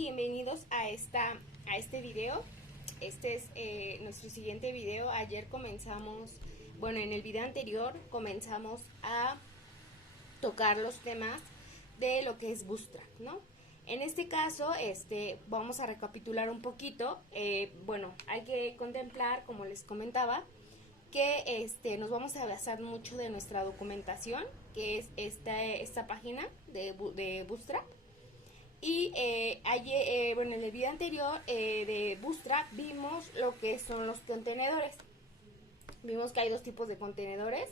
bienvenidos a este video. Este es nuestro siguiente video. Ayer comenzamos, bueno, en el video anterior comenzamos a tocar los temas de lo que es Bootstrap, ¿no? En este caso, vamos a recapitular un poquito. Bueno, hay que contemplar, como les comentaba, que nos vamos a basar mucho de nuestra documentación, que es esta página de Bootstrap. Y bueno, en el video anterior de Bootstrap vimos lo que son los contenedores. Vimos que hay dos tipos de contenedores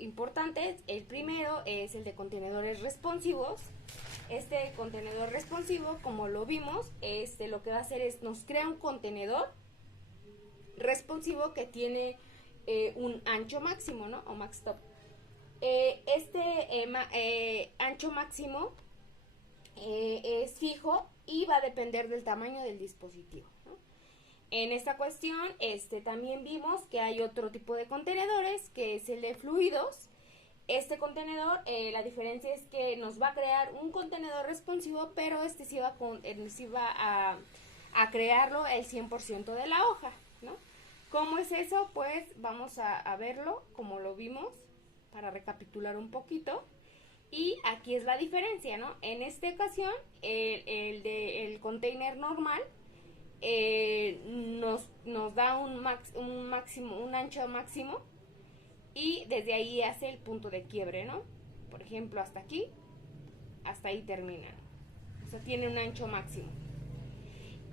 importantes. El primero es el de contenedores responsivos. Este contenedor responsivo, como lo vimos, lo que va a hacer es nos crea un contenedor responsivo que tiene un ancho máximo, ¿no? O max top. Ancho máximo es fijo y va a depender del tamaño del dispositivo, ¿no? En esta cuestión también vimos que hay otro tipo de contenedores, que es el de fluidos. Este contenedor, la diferencia es que nos va a crear un contenedor responsivo, pero sí va a crearlo el 100% de la hoja, ¿no? ¿Cómo es eso? Pues vamos a verlo como lo vimos para recapitular un poquito. Y aquí es la diferencia, ¿no? En esta ocasión, el container normal nos da un ancho máximo, y desde ahí hace el punto de quiebre, ¿no? Por ejemplo, hasta aquí, hasta ahí termina, ¿no? O sea, tiene un ancho máximo.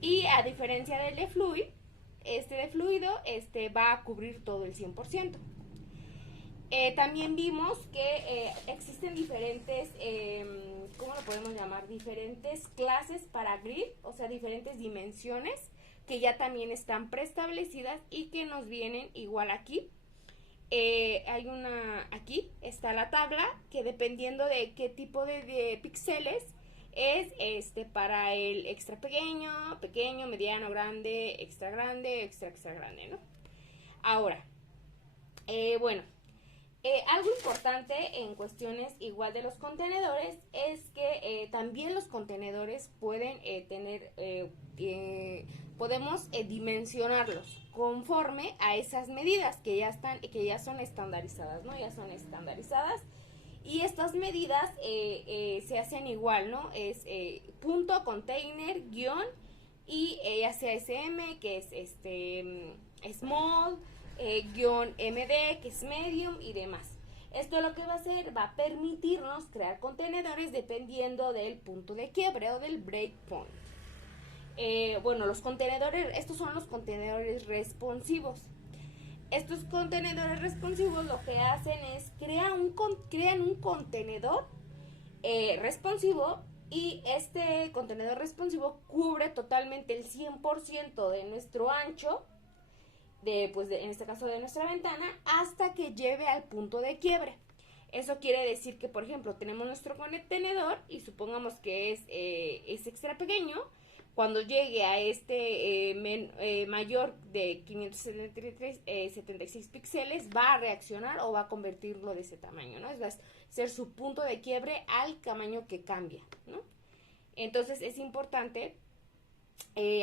Y a diferencia del de fluido, de fluido, va a cubrir todo el 100%. También vimos que existen diferentes, ¿cómo lo podemos llamar? Diferentes clases para grid, o sea, diferentes dimensiones que ya también están preestablecidas y que nos vienen igual aquí. Aquí está la tabla que dependiendo de qué tipo de píxeles es para el extra pequeño, mediano, grande, extra grande, extra grande, ¿no? Ahora, bueno. Algo importante en cuestiones igual de los contenedores es que también los contenedores pueden podemos dimensionarlos conforme a esas medidas que ya son estandarizadas, ¿no? Ya son estandarizadas. Y estas medidas se hacen igual, ¿no? Es punto, container, guión, y ya sea SM, que es small, guión MD, que es medium, y demás. Esto lo que va a hacer, va a permitirnos crear contenedores dependiendo del punto de quiebre o del breakpoint. Bueno, estos son los contenedores responsivos. Estos contenedores responsivos lo que hacen es crean un contenedor responsivo, y este contenedor responsivo cubre totalmente el 100% de nuestro ancho, en este caso de nuestra ventana, hasta que lleve al punto de quiebre. Eso quiere decir que, por ejemplo, tenemos nuestro contenedor y supongamos que es extra pequeño. Cuando llegue a mayor de 576 píxeles, va a reaccionar o va a convertirlo de ese tamaño, ¿no? Va a ser su punto de quiebre al tamaño que cambia, ¿no? Entonces es importante.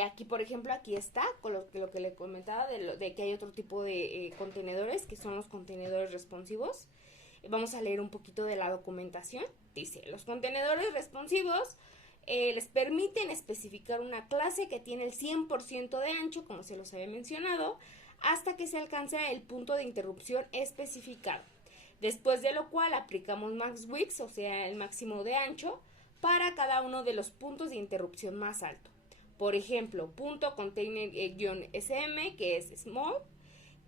Aquí, por ejemplo, aquí está con lo que le comentaba de que hay otro tipo de contenedores, que son los contenedores responsivos. Vamos a leer un poquito de la documentación. Dice, los contenedores responsivos les permiten especificar una clase que tiene el 100% de ancho, como se los había mencionado, hasta que se alcance el punto de interrupción especificado. Después de lo cual aplicamos max width, o sea, el máximo de ancho, para cada uno de los puntos de interrupción más alto. Por ejemplo, punto container-SM, que es small,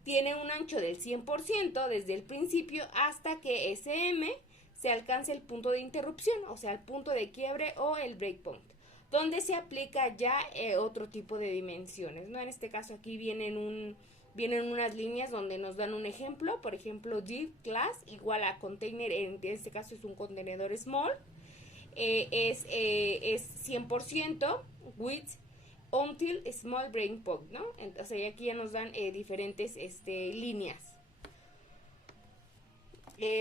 tiene un ancho del 100% desde el principio hasta que SM se alcance el punto de interrupción, o sea, el punto de quiebre o el breakpoint, donde se aplica ya otro tipo de dimensiones, ¿no? En este caso aquí vienen unas líneas donde nos dan un ejemplo. Por ejemplo, div class igual a container, en este caso es un contenedor small, es 100% width until small breakpoint, ¿no? Entonces aquí ya nos dan diferentes líneas.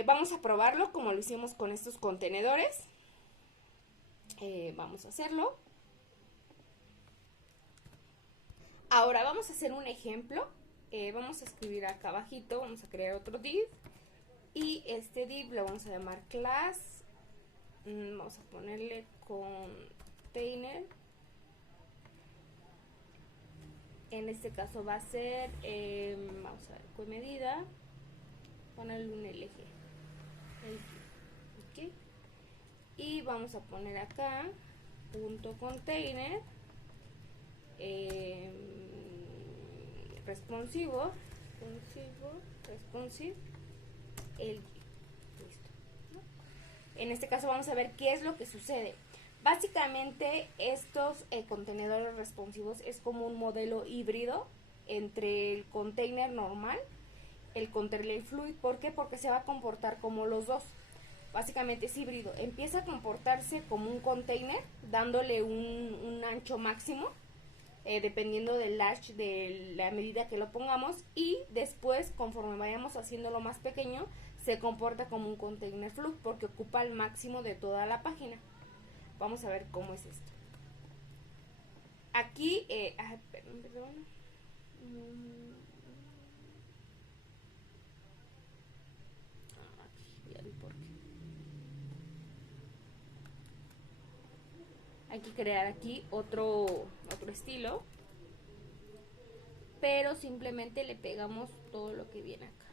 Vamos a probarlo como lo hicimos con estos contenedores. Vamos a hacerlo. Ahora vamos a hacer un ejemplo. Vamos a escribir acá abajito, vamos a crear otro div. Y este div lo vamos a llamar class. Vamos a ponerle container. En este caso va a ser, vamos a ver, con medida, ponerle un LG. Okay. Y vamos a poner acá punto container responsive LG. Listo, ¿no? En este caso vamos a ver qué es lo que sucede. Básicamente estos contenedores responsivos es como un modelo híbrido entre el container normal, el container fluid. ¿Por qué? Porque se va a comportar como los dos. Básicamente es híbrido. Empieza a comportarse como un container, dándole un ancho máximo, dependiendo del large, de la medida que lo pongamos. Y después, conforme vayamos haciéndolo más pequeño, se comporta como un container fluid porque ocupa el máximo de toda la página. Vamos a ver cómo es esto. Aquí, perdón. Ya vi por qué. Hay que crear aquí otro estilo, pero simplemente le pegamos todo lo que viene acá.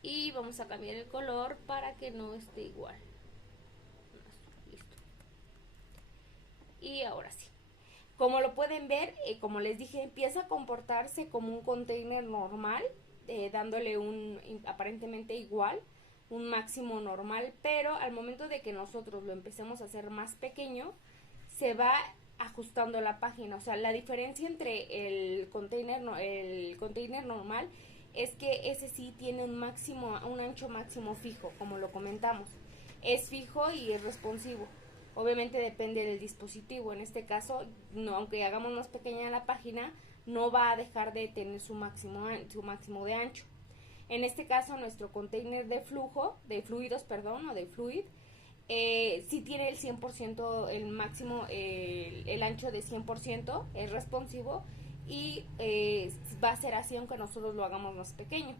Y vamos a cambiar el color para que no esté igual. Listo. Y ahora sí. Como lo pueden ver, como les dije, empieza a comportarse como un container normal, dándole un aparentemente igual, un máximo normal, pero al momento de que nosotros lo empecemos a hacer más pequeño, se va ajustando la página. O sea, la diferencia entre el container normal es que ese sí tiene un ancho máximo fijo, como lo comentamos. Es fijo y es responsivo. Obviamente depende del dispositivo. En este caso, no, aunque hagamos más pequeña la página, no va a dejar de tener su máximo de ancho. En este caso, nuestro container de fluidos, o de fluid, sí tiene el 100%, el máximo, el ancho de 100%, es responsivo y va a ser así aunque nosotros lo hagamos más pequeño.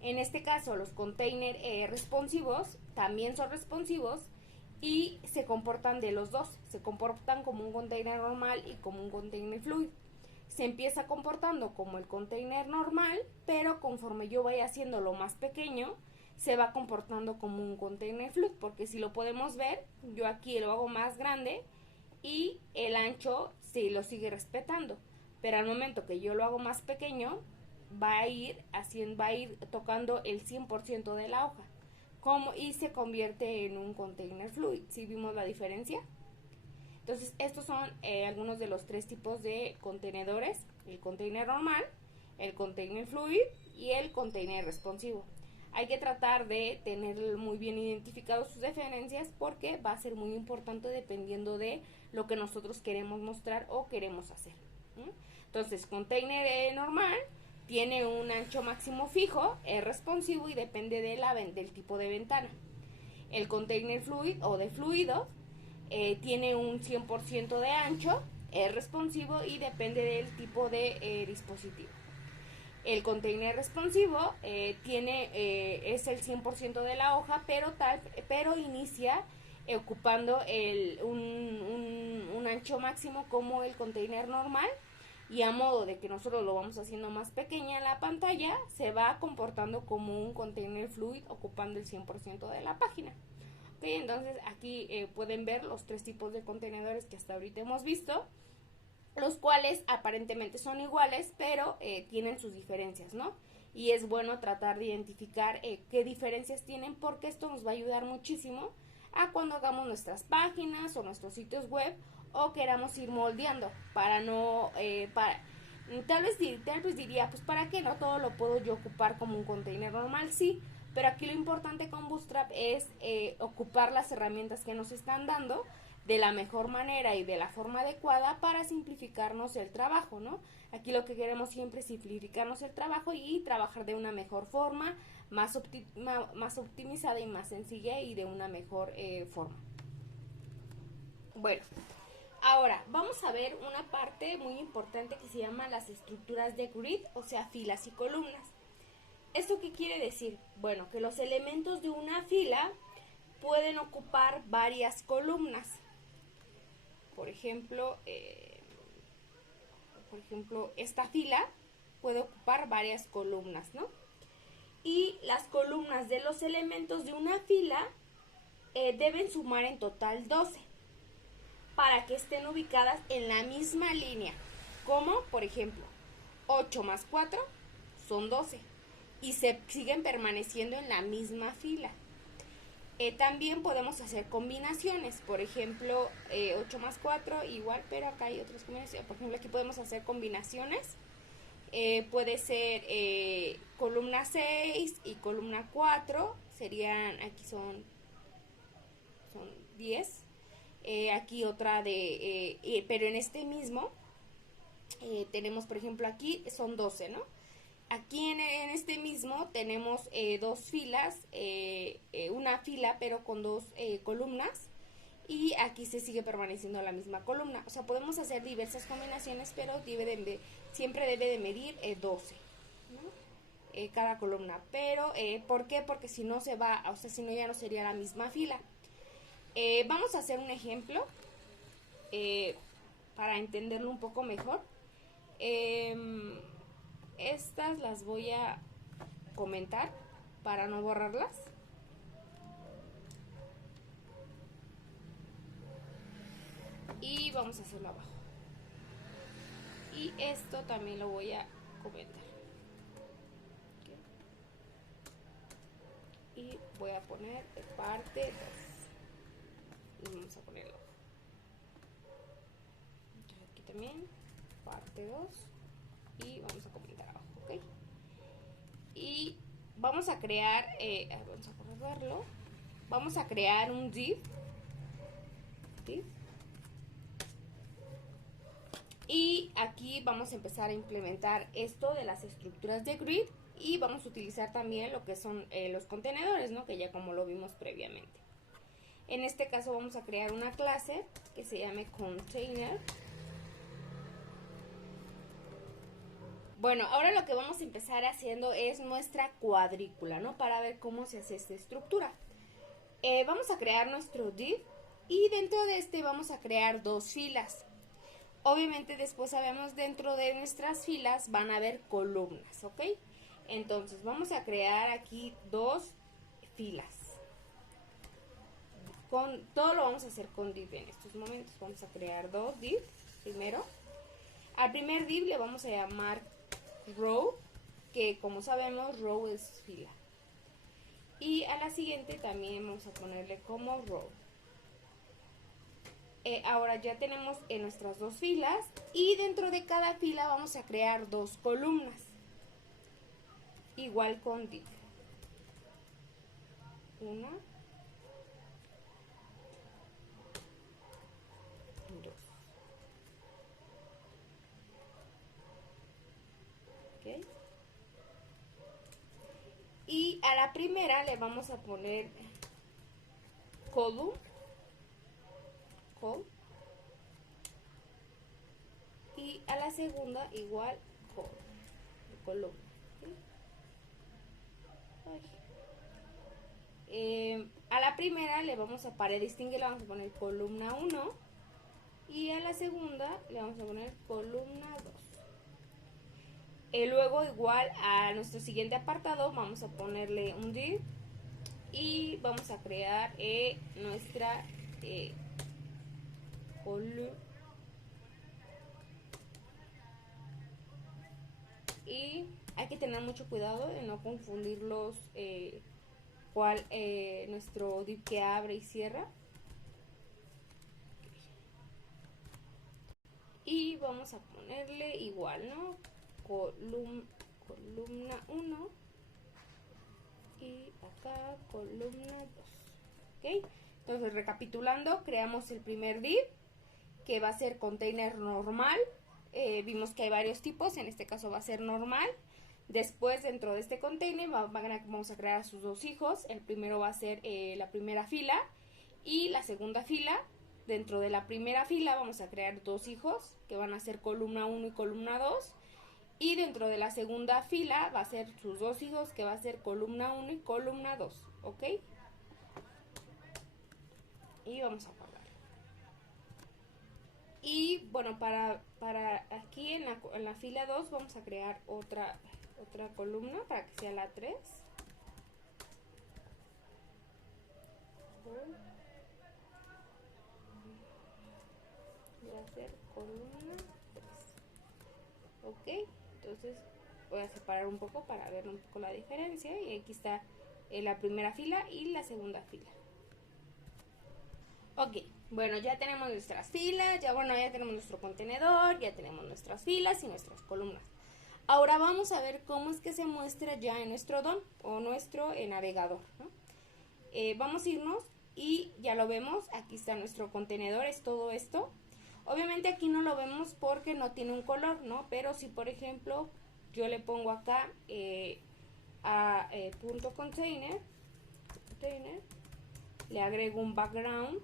En este caso, los containers responsivos también son responsivos y se comportan de los dos. Se comportan como un container normal y como un container fluid. Se empieza comportando como el container normal, pero conforme yo vaya haciéndolo más pequeño, se va comportando como un container fluid, porque si lo podemos ver, yo aquí lo hago más grande y el ancho sí lo sigue respetando, pero al momento que yo lo hago más pequeño, va a ir tocando el 100% de la hoja, y se convierte en un container fluid. ¿Sí vimos la diferencia? Entonces, estos son algunos de los tres tipos de contenedores: el container normal, el container fluid y el container responsivo. Hay que tratar de tener muy bien identificados sus diferencias porque va a ser muy importante dependiendo de lo que nosotros queremos mostrar o queremos hacer. Entonces, container normal tiene un ancho máximo fijo, es responsivo y depende del tipo de ventana. El container fluid o de fluidos tiene un 100% de ancho, es responsivo y depende del tipo de dispositivo. El container responsivo es el 100% de la hoja, pero inicia ocupando un ancho máximo como el container normal, y a modo de que nosotros lo vamos haciendo más pequeña en la pantalla, se va comportando como un container fluid ocupando el 100% de la página. Okay, entonces aquí pueden ver los tres tipos de contenedores que hasta ahorita hemos visto, los cuales aparentemente son iguales, pero tienen sus diferencias, ¿no? Y es bueno tratar de identificar qué diferencias tienen, porque esto nos va a ayudar muchísimo a cuando hagamos nuestras páginas o nuestros sitios web o queramos ir moldeando para no... tal vez diría, pues ¿para qué no todo lo puedo yo ocupar como un container normal? Sí, pero aquí lo importante con Bootstrap es ocupar las herramientas que nos están dando de la mejor manera y de la forma adecuada para simplificarnos el trabajo, ¿no? Aquí lo que queremos siempre es simplificarnos el trabajo y trabajar de una mejor forma, más optimizada y más sencilla y de una mejor forma. Bueno, Ahora, vamos a ver una parte muy importante que se llama las estructuras de grid, o sea, filas y columnas. ¿Esto qué quiere decir? Bueno, que los elementos de una fila pueden ocupar varias columnas. Por ejemplo, esta fila puede ocupar varias columnas, ¿no? Y las columnas de los elementos de una fila deben sumar en total 12 para que estén ubicadas en la misma línea, como por ejemplo 8 más 4 son 12 y se siguen permaneciendo en la misma fila. También podemos hacer combinaciones, por ejemplo 8 más 4 igual, pero acá hay otras combinaciones. Por ejemplo, aquí podemos hacer combinaciones. Puede ser columna 6 y columna 4, serían, aquí son 10. Aquí otra pero en este mismo tenemos, por ejemplo, aquí son 12, ¿no? Aquí en este mismo tenemos dos filas, una fila pero con dos columnas, y aquí se sigue permaneciendo la misma columna. O sea, podemos hacer diversas combinaciones, pero siempre debe de medir 12, ¿no? Cada columna. Pero, ¿por qué? Porque si no se va, o sea, si no ya no sería la misma fila. Vamos a hacer un ejemplo para entenderlo un poco mejor. Estas las voy a comentar para no borrarlas. Y vamos a hacerlo abajo. Y esto también lo voy a comentar. Y voy a poner parte 2. Y vamos a ponerlo. Aquí también, parte 2. Y vamos a comentar abajo, ¿ok? Y vamos a crear, vamos a guardarlo. Vamos a crear un div. Y aquí vamos a empezar a implementar esto de las estructuras de grid, y vamos a utilizar también lo que son los contenedores, ¿no? Que ya como lo vimos previamente. En este caso vamos a crear una clase que se llame container. Bueno, ahora lo que vamos a empezar haciendo es nuestra cuadrícula, ¿no? Para ver cómo se hace esta estructura. Vamos a crear nuestro div, y dentro de este vamos a crear dos filas. Obviamente después sabemos, dentro de nuestras filas van a haber columnas, ¿ok? Entonces vamos a crear aquí dos filas. Todo lo vamos a hacer con div en estos momentos. Vamos a crear dos div primero. Al primer div le vamos a llamar row, que como sabemos row es fila. Y a la siguiente también vamos a ponerle como row. Ahora ya tenemos en nuestras dos filas, y dentro de cada fila vamos a crear dos columnas, igual con div. Una, dos. ¿Okay? Y a la primera le vamos a poner column. Y a la segunda igual columna. A la primera le vamos a, para distinguir, le vamos a poner columna 1, y a la segunda le vamos a poner columna 2. Luego igual a nuestro siguiente apartado vamos a ponerle un div, y vamos a crear nuestra columna. Y hay que tener mucho cuidado de no confundirlos, nuestro div que abre y cierra. Y vamos a ponerle igual, ¿no? Columna 1, y acá columna 2. ¿Ok? Entonces, recapitulando, creamos el primer div, que va a ser container normal. Vimos que hay varios tipos, en este caso va a ser normal. Después, dentro de este container vamos a crear a sus dos hijos. El primero va a ser la primera fila, y la segunda fila dentro de la primera fila vamos a crear 2 hijos que van a ser columna 1 y columna 2. Y dentro de la segunda fila va a ser sus 2 hijos que va a ser columna 1 y columna 2, ¿ok? Y vamos a guardar. Y bueno, para aquí en la fila 2 vamos a crear otra columna para que sea la 3. Voy a hacer columna 3. Ok, entonces voy a separar un poco para ver un poco la diferencia. Y aquí está la primera fila y la segunda fila. Ok, bueno, ya tenemos nuestras filas, ya tenemos nuestro contenedor, ya tenemos nuestras filas y nuestras columnas. Ahora vamos a ver cómo es que se muestra ya en nuestro DOM o nuestro navegador, ¿no? Vamos a irnos y ya lo vemos, aquí está nuestro contenedor, es todo esto. Obviamente aquí no lo vemos porque no tiene un color, ¿no? Pero si por ejemplo yo le pongo acá punto container, le agrego un background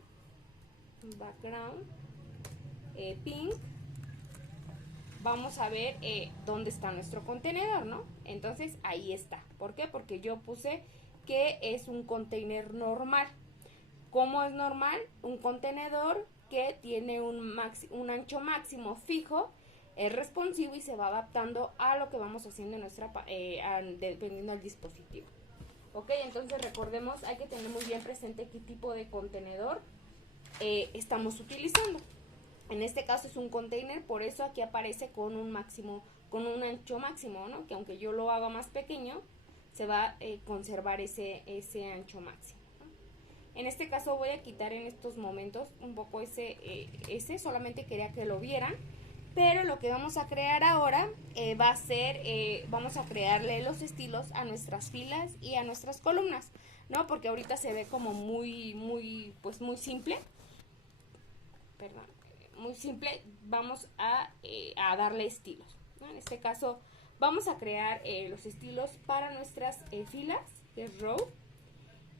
pink, vamos a ver dónde está nuestro contenedor, ¿no? Entonces ahí está. ¿Por qué? Porque yo puse que es un container normal. ¿Cómo es normal? Un contenedor que tiene un ancho máximo fijo, es responsivo y se va adaptando a lo que vamos haciendo en dependiendo del dispositivo. Ok, entonces recordemos, hay que tener muy bien presente qué tipo de contenedor estamos utilizando. En este caso es un container, por eso aquí aparece con un ancho máximo, ¿no? Que aunque yo lo haga más pequeño, se va a conservar ese ancho máximo, ¿no? En este caso voy a quitar en estos momentos un poco solamente quería que lo vieran. Pero lo que vamos a crear ahora va a ser, vamos a crearle los estilos a nuestras filas y a nuestras columnas, ¿no? Porque ahorita se ve como muy simple. Perdón, muy simple. Vamos a darle estilos, ¿no? En este caso vamos a crear los estilos para nuestras filas, que es row.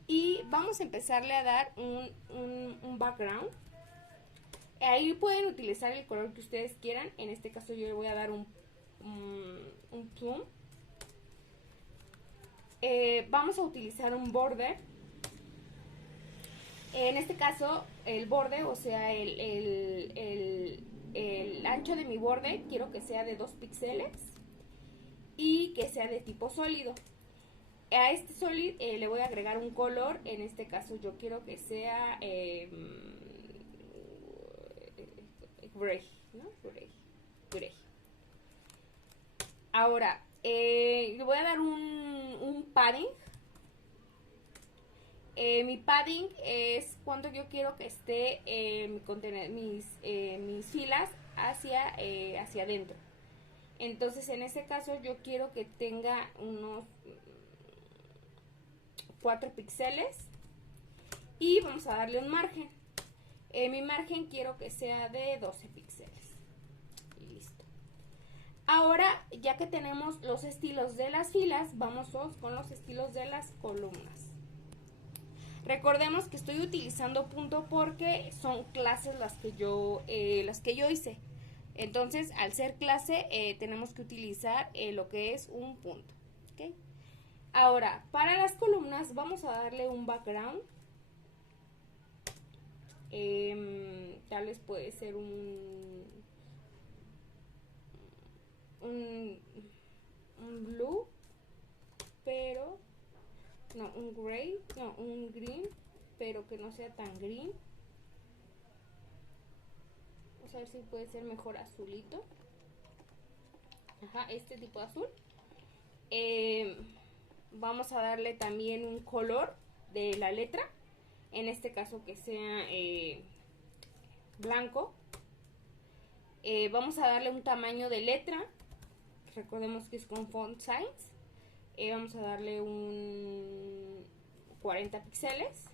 Y vamos a empezarle a dar un background. Ahí pueden utilizar el color que ustedes quieran. En este caso yo le voy a dar un plum. Vamos a utilizar un border. En este caso el borde, o sea el ancho de mi borde, quiero que sea de 2 píxeles y que sea de tipo sólido. A este sólido le voy a agregar un color. En este caso yo quiero que sea gray, ¿no? Gray. Ahora, le voy a dar un padding. Mi padding es cuando yo quiero que esté mis filas hacia adentro. Entonces, en este caso, yo quiero que tenga unos 4 píxeles. Y vamos a darle un margen. Mi margen quiero que sea de 12 píxeles. Y listo. Ahora, ya que tenemos los estilos de las filas, vamos con los estilos de las columnas. Recordemos que estoy utilizando punto porque son clases las que yo hice. Entonces, al ser clase, tenemos que utilizar lo que es un punto. ¿Okay? Ahora, para las columnas vamos a darle un background. Tal vez puede ser un blue, pero no, un gray, no, un green, pero que no sea tan green. Vamos a ver si puede ser mejor azulito. Ajá, este tipo de azul. Vamos a darle también un color de la letra. En este caso que sea blanco. Vamos a darle un tamaño de letra. Recordemos que es con font size. Vamos a darle un 40 píxeles.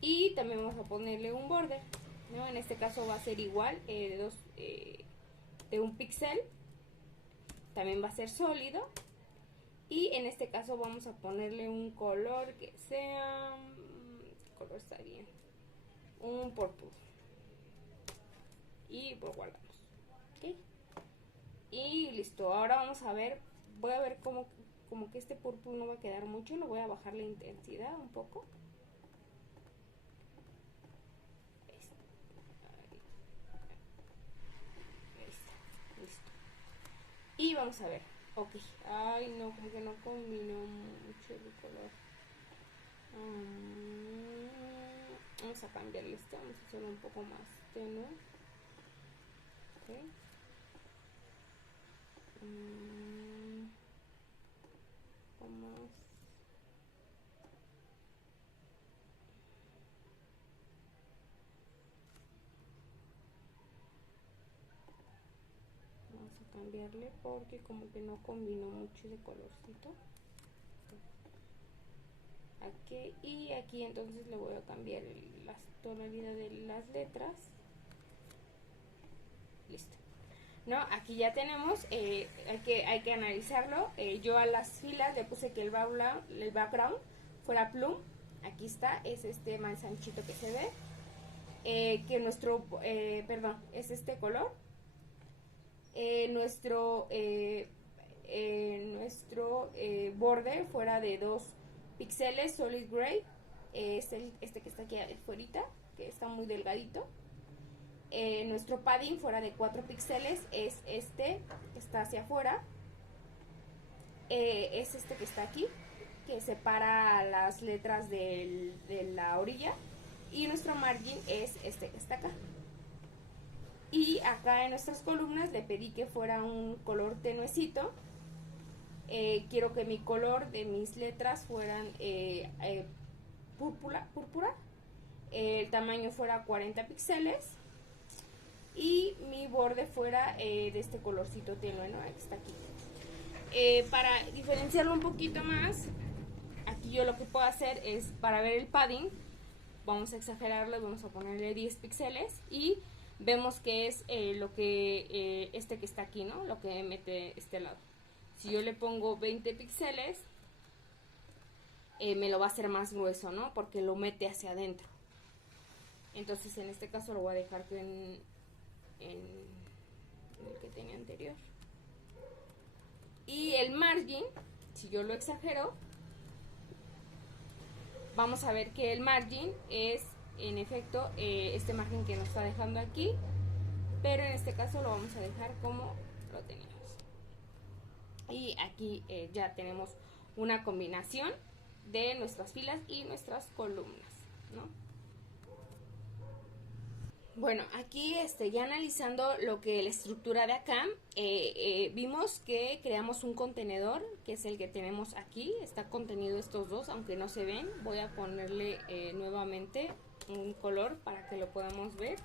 Y también vamos a ponerle un border, ¿no? En este caso va a ser igual, de 1 píxel. También va a ser sólido. Y en este caso vamos a ponerle un color que sea... ¿qué color está bien? un purple. Y lo guardamos. ¿Ok? Y listo. Ahora vamos a ver. Voy a ver como que este purple no va a quedar mucho. Lo voy a bajar la intensidad un poco. Listo. Y vamos a ver. Ok. Ay, no, como que no combinó mucho el color. Vamos a cambiarle este. Vamos a hacerlo un poco más tenue. Ok. Vamos. Vamos a cambiarle porque como que no combinó mucho ese colorcito. Aquí y aquí, entonces le voy a cambiar la tonalidad de las letras. Listo. No, aquí ya tenemos, hay que analizarlo. Yo a las filas le puse que el background fuera plum. Aquí está, es este manzanchito que se ve. Que nuestro, perdón, es este color. Nuestro borde fuera de 2 píxeles solid gray. Es este que está aquí afuera, que está muy delgadito. Nuestro padding fuera de 4 píxeles es este que está hacia afuera. Es este que está aquí, que separa las letras de la orilla. Y nuestro margin es este que está acá. Y acá en nuestras columnas le pedí que fuera un color tenuecito. Quiero que mi color de mis letras fueran púrpura. El tamaño fuera 40 píxeles. Y mi borde fuera de este colorcito tenue, ¿no? Que está aquí. Para diferenciarlo un poquito más, aquí yo lo que puedo hacer es, para ver el padding, vamos a exagerarlo, vamos a ponerle 10 píxeles y vemos que es lo que este que está aquí, ¿no? Lo que mete este lado. Si yo le pongo 20 píxeles, me lo va a hacer más grueso, ¿no? Porque lo mete hacia adentro. Entonces en este caso lo voy a dejar en el que tenía anterior. Y el margin, si yo lo exagero, vamos a ver que el margin es en efecto este margen que nos está dejando aquí, pero en este caso lo vamos a dejar como lo teníamos. Y aquí ya tenemos una combinación de nuestras filas y nuestras columnas, ¿no? Bueno, aquí ya analizando lo que la estructura de acá, vimos que creamos un contenedor, que es el que tenemos aquí. Está contenido estos dos, aunque no se ven. Voy a ponerle nuevamente un color para que lo podamos ver.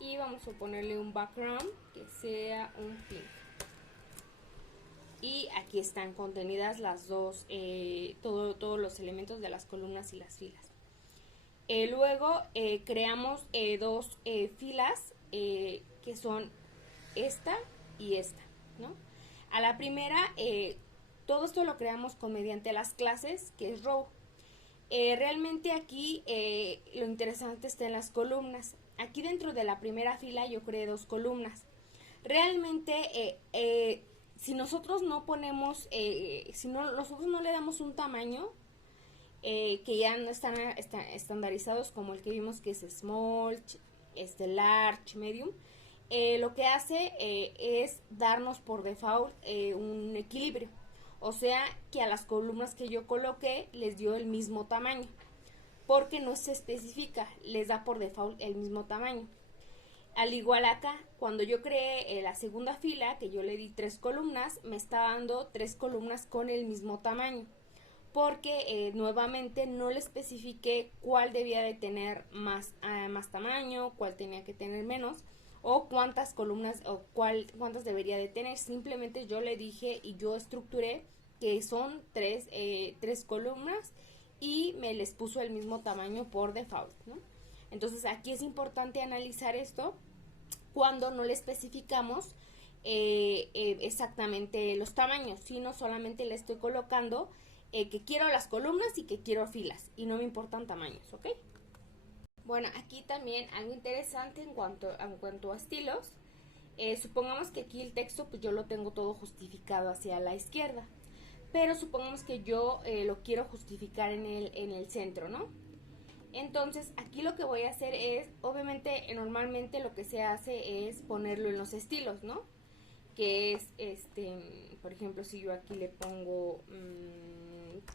Y vamos a ponerle un background que sea un pink. Y aquí están contenidas las dos, todos los elementos de las columnas y las filas. Luego creamos dos filas que son esta y esta, ¿no? A la primera, todo esto lo creamos mediante las clases, que es row. Realmente aquí lo interesante está en las columnas. Aquí dentro de la primera fila yo creé dos columnas. Realmente, si nosotros no ponemos, nosotros no le damos un tamaño, que ya no están estandarizados como el que vimos, que es small, large, medium, lo que hace es darnos por default un equilibrio. O sea que a las columnas que yo coloqué les dio el mismo tamaño, porque no se especifica, les da por default el mismo tamaño. Al igual acá, cuando yo creé la segunda fila, que yo le di 3 columnas, me está dando 3 columnas con el mismo tamaño, porque nuevamente no le especifiqué cuál debía de tener más tamaño, cuál tenía que tener menos, o cuántas columnas o cuántas debería de tener. Simplemente yo le dije y yo estructuré que son 3 columnas y me les puso el mismo tamaño por default, ¿no? Entonces aquí es importante analizar esto cuando no le especificamos exactamente los tamaños, sino solamente le estoy colocando que quiero las columnas y que quiero filas y no me importan tamaños, ¿ok? Bueno, aquí también algo interesante en cuanto a estilos. Supongamos que aquí el texto pues yo lo tengo todo justificado hacia la izquierda, pero supongamos que yo lo quiero justificar en el centro, ¿no? Entonces aquí lo que voy a hacer es, obviamente normalmente lo que se hace es ponerlo en los estilos, ¿no? Que es, por ejemplo, si yo aquí le pongo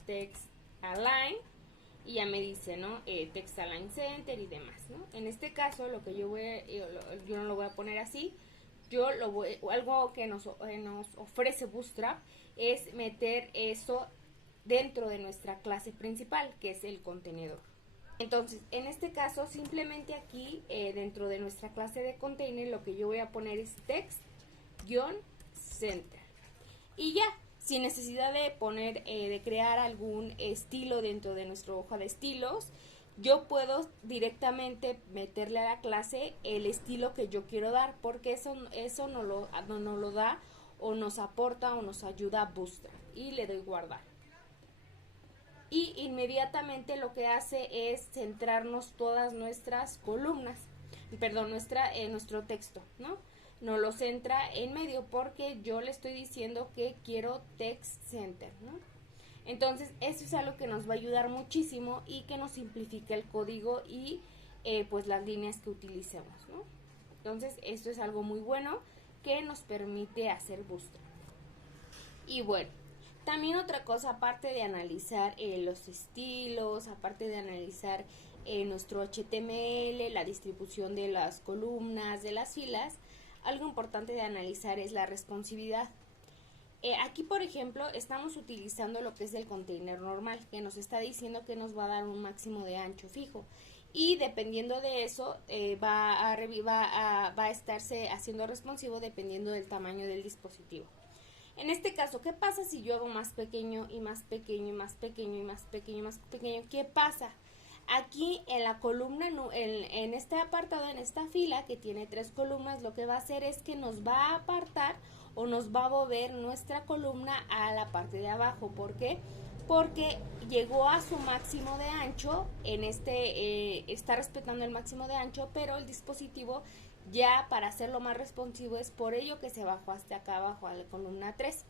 text align y ya me dice, ¿no? Text align center y demás, ¿no? En este caso lo que yo no lo voy a poner así, algo que nos ofrece Bootstrap es meter eso dentro de nuestra clase principal, que es el contenedor. Entonces, en este caso, simplemente aquí, dentro de nuestra clase de container, lo que yo voy a poner es text-center. Y ya, sin necesidad de poner, de crear algún estilo dentro de nuestra hoja de estilos, yo puedo directamente meterle a la clase el estilo que yo quiero dar, porque eso no lo da o nos aporta o nos ayuda a Bootstrap. Y le doy guardar. Y inmediatamente lo que hace es centrarnos todas nuestras columnas, perdón, nuestro texto, ¿no? Nos lo centra en medio porque yo le estoy diciendo que quiero text center, ¿no? Entonces eso es algo que nos va a ayudar muchísimo y que nos simplifica el código y pues las líneas que utilicemos, ¿no? Entonces esto es algo muy bueno que nos permite hacer Bootstrap. Y bueno, también otra cosa, aparte de analizar los estilos, aparte de analizar nuestro HTML, la distribución de las columnas, de las filas, algo importante de analizar es la responsividad. Aquí, por ejemplo, estamos utilizando lo que es el container normal, que nos está diciendo que nos va a dar un máximo de ancho fijo. Y dependiendo de eso, va a estarse haciendo responsivo dependiendo del tamaño del dispositivo. En este caso, ¿qué pasa si yo hago más pequeño y más pequeño y más pequeño y más pequeño y más pequeño? ¿Qué pasa? Aquí en la columna, en este apartado, en esta fila que tiene 3 columnas, lo que va a hacer es que nos va a apartar o nos va a mover nuestra columna a la parte de abajo. ¿Por qué? Porque llegó a su máximo de ancho, está respetando el máximo de ancho, pero el dispositivo ya para hacerlo más responsivo es por ello que se bajó hasta acá abajo a la columna 3.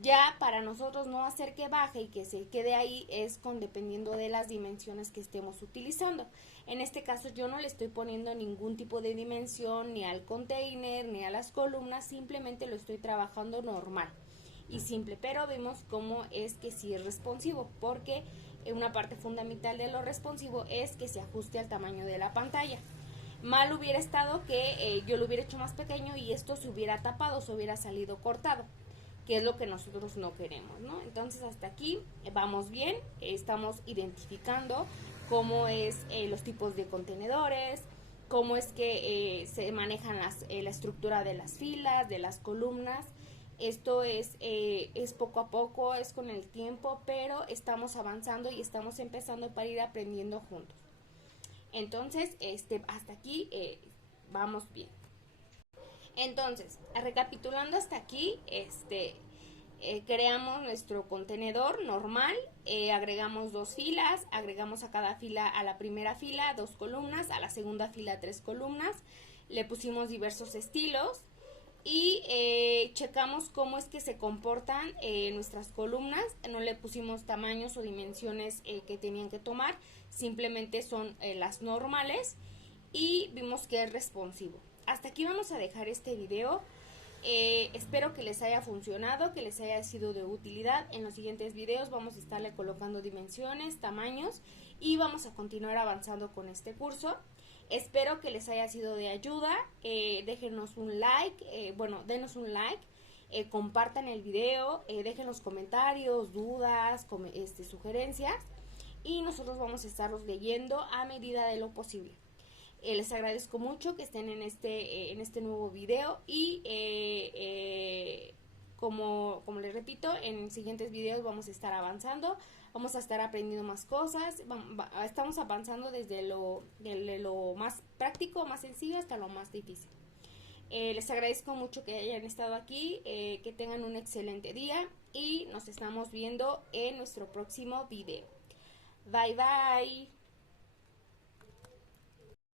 Ya para nosotros no hacer que baje y que se quede ahí es dependiendo de las dimensiones que estemos utilizando. En este caso yo no le estoy poniendo ningún tipo de dimensión ni al container ni a las columnas, simplemente lo estoy trabajando normal y simple, pero vemos cómo es que sí es responsivo, porque una parte fundamental de lo responsivo es que se ajuste al tamaño de la pantalla. Mal hubiera estado que yo lo hubiera hecho más pequeño y esto se hubiera tapado, se hubiera salido cortado, que es lo que nosotros no queremos, ¿no? Entonces hasta aquí vamos bien, estamos identificando cómo es los tipos de contenedores, cómo es que se manejan la estructura de las filas, de las columnas. Esto es poco a poco, es con el tiempo, pero estamos avanzando y estamos empezando para ir aprendiendo juntos. Entonces, hasta aquí vamos bien. Entonces, recapitulando hasta aquí, creamos nuestro contenedor normal, agregamos 2 filas, agregamos a cada fila, a la primera fila 2 columnas, a la segunda fila 3 columnas, le pusimos diversos estilos y checamos cómo es que se comportan nuestras columnas. No le pusimos tamaños o dimensiones que tenían que tomar, simplemente son las normales y vimos que es responsivo. Hasta aquí vamos a dejar este video. Espero que les haya funcionado, que les haya sido de utilidad. En los siguientes videos vamos a estarle colocando dimensiones, tamaños y vamos a continuar avanzando con este curso. Espero que les haya sido de ayuda. Déjenos un like, denos un like, compartan el video, dejen los comentarios, dudas, sugerencias y nosotros vamos a estarlos leyendo a medida de lo posible. Les agradezco mucho que estén en este nuevo video y como les repito, en siguientes videos vamos a estar avanzando, vamos a estar aprendiendo más cosas, estamos avanzando desde lo más práctico, más sencillo hasta lo más difícil. Les agradezco mucho que hayan estado aquí, que tengan un excelente día y nos estamos viendo en nuestro próximo video. Bye bye.